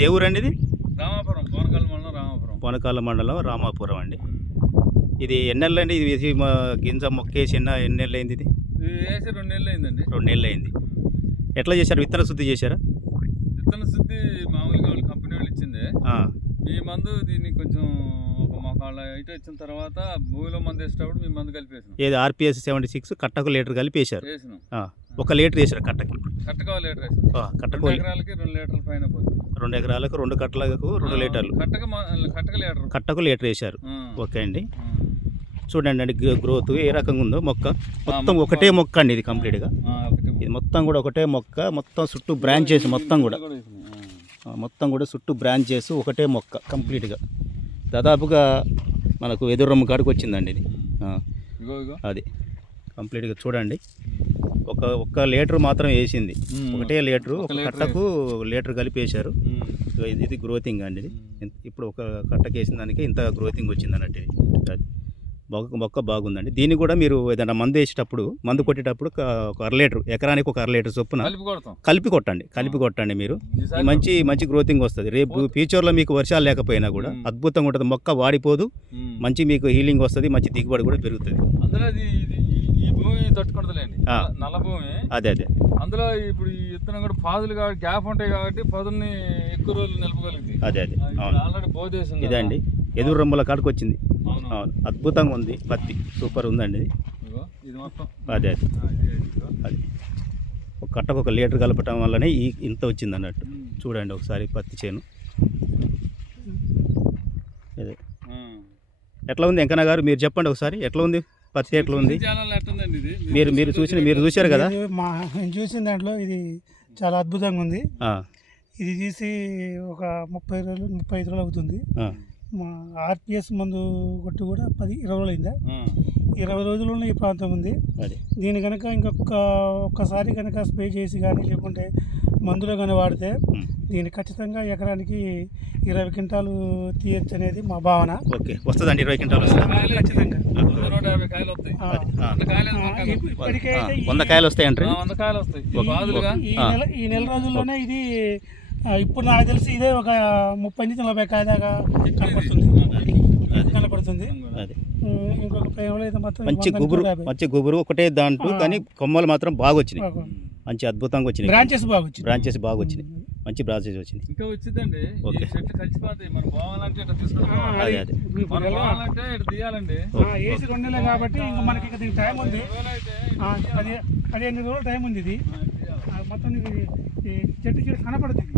ఇది ఏ ఊరండి? ఇది రామాపురం, పోనకాల మండలం రామాపురం అండి. ఇది ఎన్నెళ్ళు అండి? ఇది గింజ మొక్కేసి ఎన్ని నెలలు అయింది? ఇది వేసి 2 నెలలు అయిందండి. 2 నెలలు అయింది. ఎట్లా చేశారు? విత్తన శుద్ధి చేశారా? విత్తన శుద్ధి మామూలుగా వాళ్ళు కంపెనీ వాళ్ళు ఇచ్చిందే. మీ మందు దీన్ని కొంచెం ఒక మొక్కళ్ళ ఇటు వచ్చిన తర్వాత భూమిలో మందు వేసేటప్పుడు మీ మందు కలిపేసాం. ఏది RPS 76 కట్టకు లీటర్ కలిపేశారు? వేసినాం. 1 లీటర్ వేసారు కట్టకి? కట్టకు లీటర్ వేసాం. కట్టకు 2 ఎకరాలకి 2 లీటర్ల పైన పోతుంది. 2 ఎకరాలకు 2 కట్టలకు 2 లీటర్లు కట్టకు లీటర్ వేశారు. ఓకే అండి. చూడండి అండి గ్రోత్ ఏ రకంగా ఉందో. మొక్క మొత్తం ఒకటే మొక్క అండి ఇది కంప్లీట్గా. ఇది మొత్తం కూడా ఒకటే మొక్క, మొత్తం చుట్టూ బ్రాంచెస్ మొత్తం కూడా చుట్టూ బ్రాంచెస్ ఒకటే మొక్క కంప్లీట్గా. దాదాపుగా మనకు ఎదురమ్మ కాడికి వచ్చిందండి ఇది. అది కంప్లీట్గా చూడండి. ఒక్క లీటర్ మాత్రం వేసింది, ఒకటే లీటరు. ఒక కట్టకు లీటర్ కలిపేశారు. ఇది గ్రోతింగ్ అండి. ఇది ఇప్పుడు ఒక కట్టకు వేసిన దానికి ఇంత గ్రోతింగ్ వచ్చింది అన్నట్టు. ఇది అది మొక్క బాగుందండి. దీన్ని కూడా మీరు ఏదైనా మందు వేసేటప్పుడు, మందు కొట్టేటప్పుడు ఒక 1/2 లీటర్, ఎకరానికి ఒక 1/2 లీటర్ చొప్పున కలిపి కొట్టండి మీరు. మంచి గ్రోతింగ్ వస్తుంది. రేపు ఫ్యూచర్లో మీకు వర్షాలు లేకపోయినా కూడా అద్భుతంగా ఉంటుంది. మొక్క వాడిపోదు, మంచి మీకు హీలింగ్ వస్తుంది, మంచి దిగుబడి కూడా పెరుగుతుంది. నల్ల భూమి అదే అందులో ఇప్పుడు ఈ విత్తనం కూడా పాదులు కాబట్టి గ్యాప్ ఉంటాయి కాబట్టి పదుల్ని ఎక్కువ రోజులు నిలపగలుగుతాయి. అదే ఆల్రెడీ పోదేసింది. ఇదే అండి ఎదురు రొమ్మల కాడికి వచ్చింది. అవును, అద్భుతంగా ఉంది. పత్తి సూపర్ ఉందండి ఇది మొత్తం. అదే అది ఒక కట్టకు 1 లీటర్ కలపటం వల్లనే ఇంత వచ్చింది అన్నట్టు. చూడండి ఒకసారి పత్తి చేను. అదే ఎట్లా ఉంది వెంకన్న గారు? మీరు చెప్పండి ఒకసారి, ఎట్లా ఉంది పత్తి? ఎట్లా ఉంది? మీరు చూశారు కదా? నేను చూసిన దాంట్లో ఇది చాలా అద్భుతంగా ఉంది. ఇది తీసి ఒక 35 రోజులు అవుతుంది. మా RPS మందు కొట్టి కూడా 10-20 రోజులు అయిందా? 20 రోజుల్లోనే ఈ ప్రాంతం ఉంది. దీని కనుక ఒక్కసారి కనుక స్ప్రే చేసి కానీ లేకుంటే మందులో కానీ వాడితే దీన్ని ఖచ్చితంగా ఎకరానికి 20 క్వింటాలు తీయచ్చు అనేది మా భావన. ఓకే, వస్తుందండి 20 క్వింటాలు ఖచ్చితంగా. ఇప్పటికే 100 కాయలు వస్తాయండి. ఈ నెల రోజుల్లోనే ఇది ఇప్పుడు నాకు తెలిసి ఇదే ఒక 30-40 కాయ దాకా కనపడుతుంది. ఇంకొక ప్రేమలో అయితే మాత్రం మంచి గుబురు ఒకటే దాంట్లో, కానీ కొమ్మలు మాత్రం బాగా వచ్చినాయి. మంచి అద్భుతంగా వచ్చినాయి. బ్రాంచెస్ బాగా వచ్చినాయి. మంచి బ్రాంచెస్ వచ్చింది. ఇంకా వచ్చిందండి. ఓకే, చెట్లు కలిసిపోతాయి. మనం పోవాలంటే ఇట్లా తీసుకుంటాం. తీయాలండి. ఏసీ 2 నెలలు కాబట్టి ఇంకా మనకి ఇంకా దీనికి టైం ఉంది. 15 రోజులు టైం ఉంది. ఇది మొత్తం చెట్టు కనపడుతుంది.